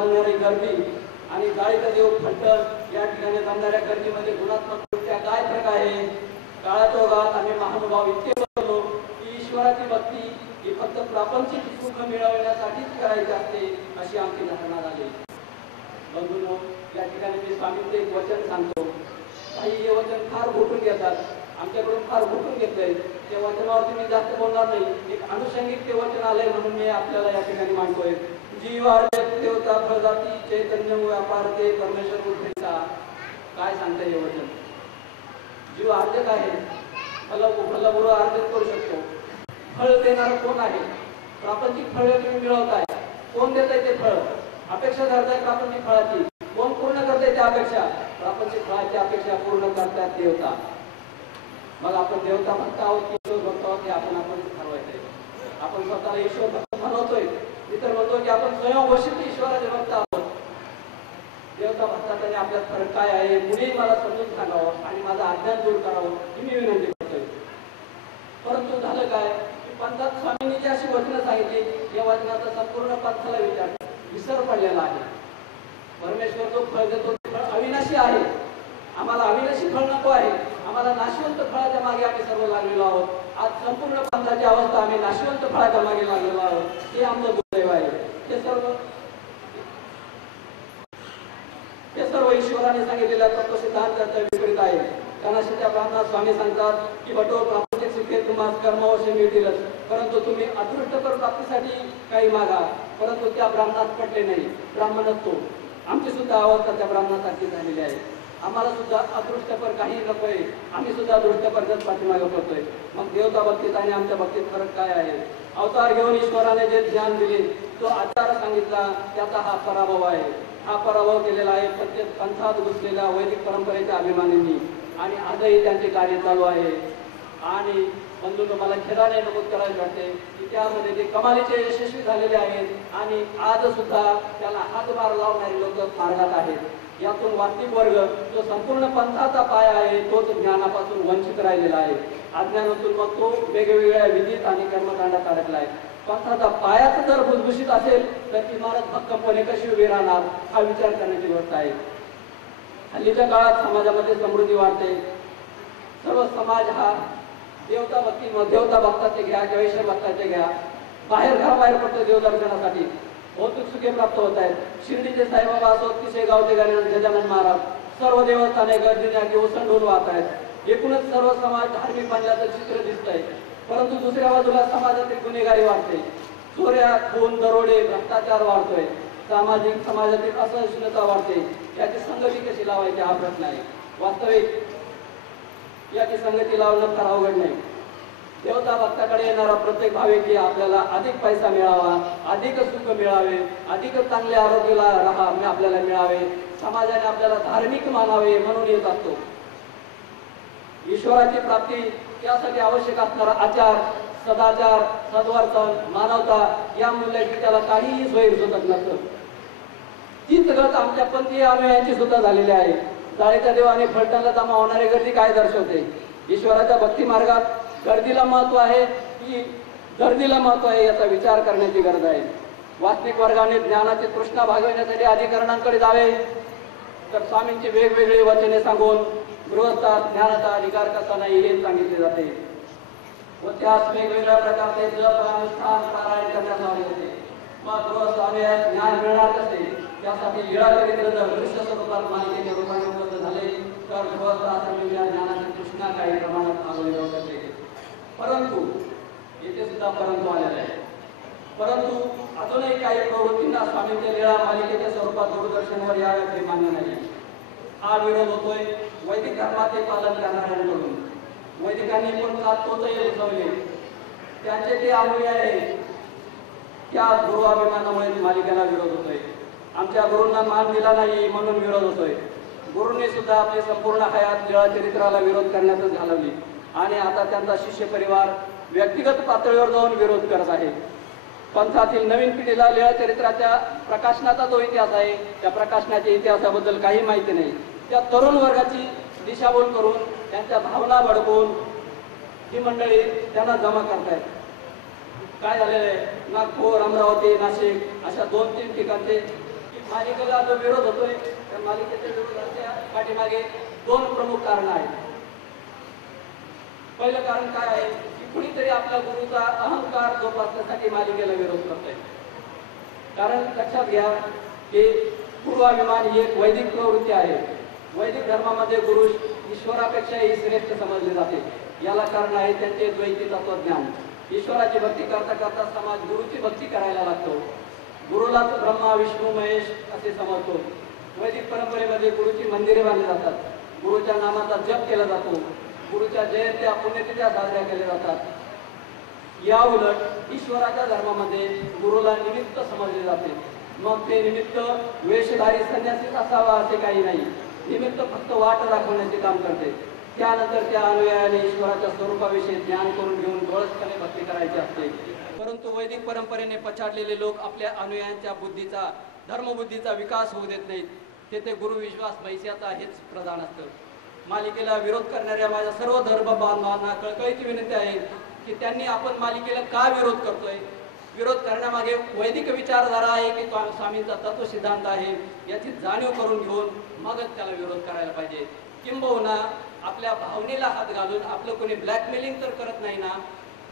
बांधणारी गर्दी आणि गाळीचा देव फलटण या ठिकाणी बांधणाऱ्या गर्दीमध्ये गुणात्मकरित्या काय फरक आहे? काळाच्या ओघात आम्ही महानुभाव इतके बनलो की ईश्वराची भक्ती ही फक्त प्रापंचिक सुख मिळवण्यासाठीच करायची असते अशी आमची धारणा झाली। बंधूंनो, या ठिकाणी मी स्वामींचे एक वचन सांगतो। काही हे वचन फार घोटून घेतात, आमच्याकडून फार घोटून घेतलंय। त्या वचनावरती मी जास्त बोलणार नाही, एक अनुषंगिक ते वचन आलंय म्हणून मी आपल्याला या ठिकाणी मांडतोय। जीव देवता प्रजाती चैतन्य व्यापारते परमेश्वर उठेचा। काय सांगतंय हे वचन? जीव अर्जक आहे, फलबुरं अर्जन करू शकतो। फळ देणारा कोण आहे? प्रापंचिक फळ तुम्ही मिळवताय, कोण देताय ते फळ? अपेक्षा धरताय प्रापंचिक फळाची, कोण पूर्ण करताय त्या अपेक्षा? प्रापंचिक फळाची अपेक्षा पूर्ण करतात देवता। मग आपण देवता भक्त आहोत की ईश्वर भक्त आहोत हे आपण ठरवायचंय। आपण स्वतःला ईश्वर भक्त म्हणतोय, इतर म्हणतो की आपण स्वयंघोषित ईश्वराचे भक्त आहोत। देवता भक्तात आणि आपल्यात फरक काय आहे पुढे मला समजून सांगावं आणि माझं अज्ञान दूर करावं ही मी विनंती करतोय। परंतु झालं काय की पंथात स्वामींनी जी अशी वचनं सांगितली या वचनाचा संपूर्ण पंथाला विसर पडलेला आहे। परमेश्वर जो फळ देतो ते फळ अविनाशी आहे। आम्हाला अविनाशी फळ नको आहे, आम्हाला नाशवंत फळाच्या मागे आम्ही सर्व लागलेलो आहोत। आज संपूर्ण पंथाची अवस्था आम्ही नाशवंत फळाच्या मागे लागलेलो आहोत, हे आमचं दुर्दैव आहे। हे सर्व ईश्वराने सांगितलेल्या तत्वसिद्धांताच्या विपरीत आहे। कानाशीच्या ब्राह्मणात स्वामी सांगतात की बटोर प्रापंचिक सुखे तुम्हाला कर्मावश्य मिळतीलच, परंतु तुम्ही अदृष्टकर प्राप्तीसाठी काही मागा। परंतु त्या ब्राह्मणात पटले नाही, ब्राह्मणच तो। आमची सुद्धा अवस्था त्या ब्राह्मणासारखी झालेली आहे। आम्हाला सुद्धा अदृष्टपर काही नकोय, आम्ही सुद्धा दृष्टपरच पाठीमागे पडतोय। मग देवता भक्तीत आणि आमच्या भक्तीत फरक काय आहे? अवतार घेऊन ईश्वराने जे ज्ञान दिले, तो आचार सांगितला, त्याचा हा पराभव आहे। हा पराभव केलेला आहे प्रत्येक पंथात घुसलेल्या वैदिक परंपरेच्या अभिमानींनी आणि आजही त्यांचे कार्य चालू आहे। आणि बंधूंनो, मला खेदाने नमूद करायला वाटते की त्यामध्ये ते कमालीचे यशस्वी झालेले आहेत आणि आज सुद्धा त्याला हातभार लावणारे लोक मार्गात आहेत। यातून वास्तविक वर्ग जो संपूर्ण पंथाचा पाया आहे तोच ज्ञानापासून वंचित राहिलेला आहे। अज्ञानातून मग तो वेगवेगळ्या विधीत आणि कर्मकांडात अडकला आहे। पंथाचा पायाच जर भुसभुशीत असेल तर इमारत भक्कमपणे कशी उभी राहणार हा विचार करण्याची गोष्ट आहे। हल्लीच्या काळात समाजामध्ये समृद्धी वाढते। सर्व समाज हा देवता भक्ताचे घ्या किंवा ईश्वर भक्ताचे घ्या, बाहेर घराबाहेर पडतो देवदर्शनासाठी, भौतिक सुखे प्राप्त होत आहेत। शिर्डीचे साईबाबा असोत की शेगावचे गजानन महाराज, सर्व देवस्थाने गर्दीने ओसंडून वाहत आहेत। एकूणच सर्व समाज धार्मिक बनल्याचं चित्र दिसतंय। परंतु दुसऱ्या बाजूला समाजातील गुन्हेगारी वाढते, चोऱ्या, खून, दरोडे, भ्रष्टाचार वाढतोय, समाजातील असहिष्णुता वाढते। याची संगती कशी लावायची हा प्रश्न आहे। वास्तविक याची संगती लावणं फार अवघड नाही। देवता भक्ताकडे येणारा प्रत्येक भाविक आपल्याला अधिक पैसा मिळावा, अधिक सुख मिळावे, अधिक चांगले आरोग्याला आपल्याला मिळावे, समाजाने आपल्याला धार्मिक मानावे म्हणून येत असतो। ईश्वराची प्राप्ती त्यासाठी आवश्यक असणारा आचार, सदाचार, सद्वर्तन, मानवता या मूल्याची त्याला काहीही सोयी सुचत नसतं। तीच गत आमच्या पंथीय अनुयायांची सुद्धा झालेली आहे। जाळीच्या देवाने फलटणला जमा होणारी गर्दी काय दर्शवते? ईश्वराच्या भक्ती मार्गात गर्दीला महत्व आहे की गर्दीला महत्व आहे याचा विचार करण्याची गरज आहे। वास्तविक वर्गाने ज्ञानाची तृष्णा भागवण्यासाठी अधिकरणांकडे जावे तर स्वामींची वेगवेगळी वचने सांगून गृहस्थात ज्ञानाचा अधिकार कसा नाही हे सांगितले जाते व त्यास वेगवेगळ्या प्रकारचे जप अनुष्ठान पारायण करण्यास लावले जाते। मग गृहस्थ अनुयायास ज्ञान मिळणार कसे? त्यासाठी लीळाचरित्र जर दृश्य स्वरूपात मालिकेच्या रूपाने उपलब्ध झाले तर गृहस्थ असलेल्या ज्ञानाची तृष्णा काही प्रमाणात मागवली जाऊ शकते। परंतु येथे सुद्धा परंतु आलेला आहे। परंतु अजूनही काही प्रवृत्तींना स्वामींच्या लीळा मालिकेच्या स्वरूपात दूरदर्शनवर यावे हे मान्य नाही। हा विरोध होतोय वैदिक धर्माचे पालन करणाऱ्यांकडून। वैदिकांनी पण तोचही उचवले, त्यांचे ते अनुयायी त्या गुरु अभिमानामुळे मालिकेला विरोध होतोय। आमच्या गुरूंना मान दिला नाही म्हणून विरोध होतोय। गुरूंनी सुद्धा आपली संपूर्ण हयात लीळाचरित्राला विरोध करण्यातच घालवली आणि आता त्यांचा शिष्य परिवार व्यक्तिगत पातळीवर जाऊन विरोध करत आहे। पंथातील नवीन पिढीला लीळाचरित्राच्या प्रकाशनाचा जो इतिहास आहे त्या प्रकाशनाच्या इतिहासाबद्दल काही माहिती नाही। त्या तरुण वर्गाची दिशाभूल करून त्यांच्या भावना भडकवून ही मंडळी त्यांना जमा करतायत। काय झालेलं आहे? नागपूर, अमरावती, नाशिक अशा 2-3 ठिकाणचे मालिकेला जो विरोध होतोय त्या मालिकेच्या विरोधाच्या पाठीमागे दोन प्रमुख कारण आहेत. पहिलं कारण काय आहे की कुणीतरी आपल्या गुरुचा अहंकार जोपासण्यासाठी मालिकेला विरोध करतोय. कारण लक्षात घ्या की पूर्वाभिमान ही एक वैदिक प्रवृत्ती आहे. वैदिक धर्मामध्ये गुरु ईश्वरापेक्षाही श्रेष्ठ समजले जाते. याला कारण आहे त्यांचे द्वैती तत्वज्ञान. ईश्वराची भक्ती करता करता समाज गुरुची भक्ती करायला लागतो. गुरुला ब्रह्मा विष्णू महेश असे समजतो. वैदिक परंपरेमध्ये गुरुची मंदिरे बांधली जातात. गुरुच्या नामाचा जप केला जातो. गुरुच्या जयंत्या पुण्यतिथ्या साजऱ्या केल्या जातात. या उलट ईश्वराच्या धर्मामध्ये गुरुला निमित्त समजले जाते. मग ते निमित्त वेशधारी संन्यासीच असावा असे काही नाही. निमित्त फक्त वाट दाखवण्याचे काम करते. त्यानंतर त्या अनुयायाने ईश्वराच्या स्वरूपाविषयी ज्ञान करून घेऊन डोळसपणे भक्ती करायची असते. परंतु वैदिक परंपरेने पछाडलेले लोक आपल्या अनुयायांच्या बुद्धीचा धर्मबुद्धीचा विकास होऊ देत नाहीत. तेथे गुरुविश्वास मैस्याचा हेच प्रधान असतं. मालिकेला विरोध करणाऱ्या माझ्या सर्व धर्म बांधवांना कळकळीची विनंती आहे की त्यांनी आपण मालिकेला का विरोध करतोय. विरोध करण्यामागे वैदिक विचारधारा आहे की स्वामींचा तत्व सिद्धांत आहे याची जाणीव करून घेऊन मगच त्याला विरोध करायला पाहिजे. किंबहुना आपल्या भावनेला हात घालून आपलं कोणी ब्लॅकमेलिंग तर करत नाही ना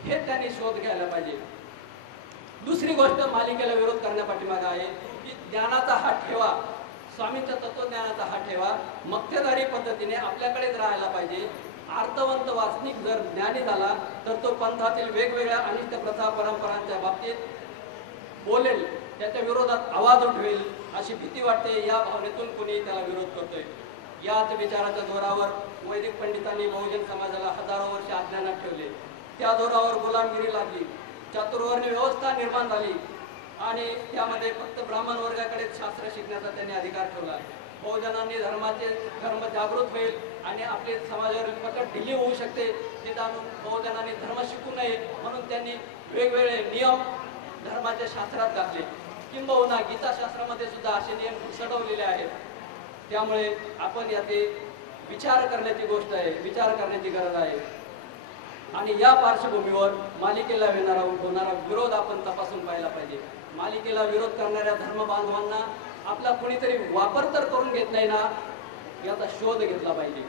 हे त्यांनी शोध घ्यायला पाहिजे. दुसरी गोष्ट मालिकेला विरोध करण्यापाठीमागे आहे की ज्ञानाचा हात ठेवा. स्वामींच्या तत्वज्ञानाचा हात ठेवा. मक्तेदारी पद्धतीने आपल्याकडेच राहायला पाहिजे. अर्थवंत वाचनिक जर ज्ञानी झाला तर तो पंथातील वेगवेगळ्या अनिष्ट प्रथा परंपरांच्या बाबतीत बोलेल, त्याच्या विरोधात आवाज उठवेल अशी भीती वाटते. या भावनेतून कोणी त्याला विरोध करतोय. याच विचाराच्या जोरावर वैदिक पंडितांनी बहुजन समाजाला हजारो वर्ष अज्ञानात ठेवले. त्या जोरावर गुलामगिरी लागली. चातुर्वर्ण्य व्यवस्था निर्माण झाली आणि त्यामध्ये फक्त ब्राह्मण वर्गाकडेच शास्त्र शिकण्याचा त्यांनी अधिकार ठेवला. बहुजनांनी धर्म जागृत होईल आणि आपले समाजावर पकड ढिली होऊ शकते हे जाणून बहुजनांनी धर्म शिकू नये म्हणून त्यांनी वेगवेगळे नियम धर्माच्या शास्त्रात घातले. किंबहुना गीताशास्त्रामध्ये सुद्धा असे नियम घुसडवलेले आहेत. त्यामुळे आपण याचे विचार करण्याची गोष्ट आहे, विचार करण्याची गरज आहे. आणि या पार्श्वभूमीवर मालिकेला होणारा विरोध आपण तपासून पाहिला पाहिजे. मालिकेला विरोध करणाऱ्या धर्म बांधवांना आपला कोणीतरी वापर तर करून घेत नाही ना याचा शोध घेतला पाहिजे.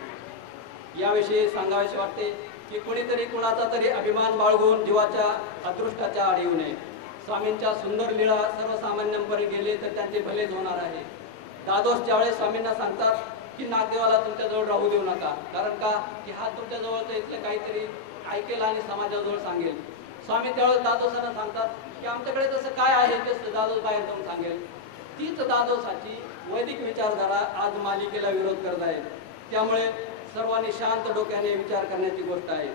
याविषयी सांगावेसे वाटते की कोणीतरी कुणाचा तरी अभिमान बाळगून जीवाच्या अदृष्टाच्या आड येऊ नये. स्वामींच्या सुंदर लीळा सर्वसामान्यांपर्यंत गेले तर त्यांचे भलेच होणार आहे. दादोस ज्यावेळेस स्वामींना सांगतात की नागदेवाला तुमच्याजवळ राहू देऊ नका, कारण का की हा तुमच्याजवळचं इथलं काहीतरी ऐकेल आणि समाजाजवळ सांगेल. स्वामी त्यावेळेस दादोसांना सांगतात की आमच्याकडे तसं काय आहे ते दादोस बाहेर जाऊन सांगेल. तीच दादोसाची वैदिक विचारधारा आज मालिकेला विरोध करत आहे. त्यामुळे सर्वांनी शांत डोक्याने विचार करण्याची गोष्ट आहे.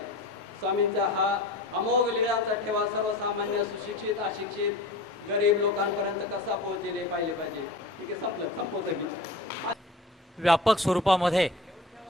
स्वामींचा हा अमोघ लीळांचा ठेवा सर्वसामान्य सुशिक्षित अशिक्षित गरीब लोकांपर्यंत कसा पोहोचेल हे पाहिले पाहिजे. ठीक आहे, संपवतो मी. व्यापक स्वरूपामध्ये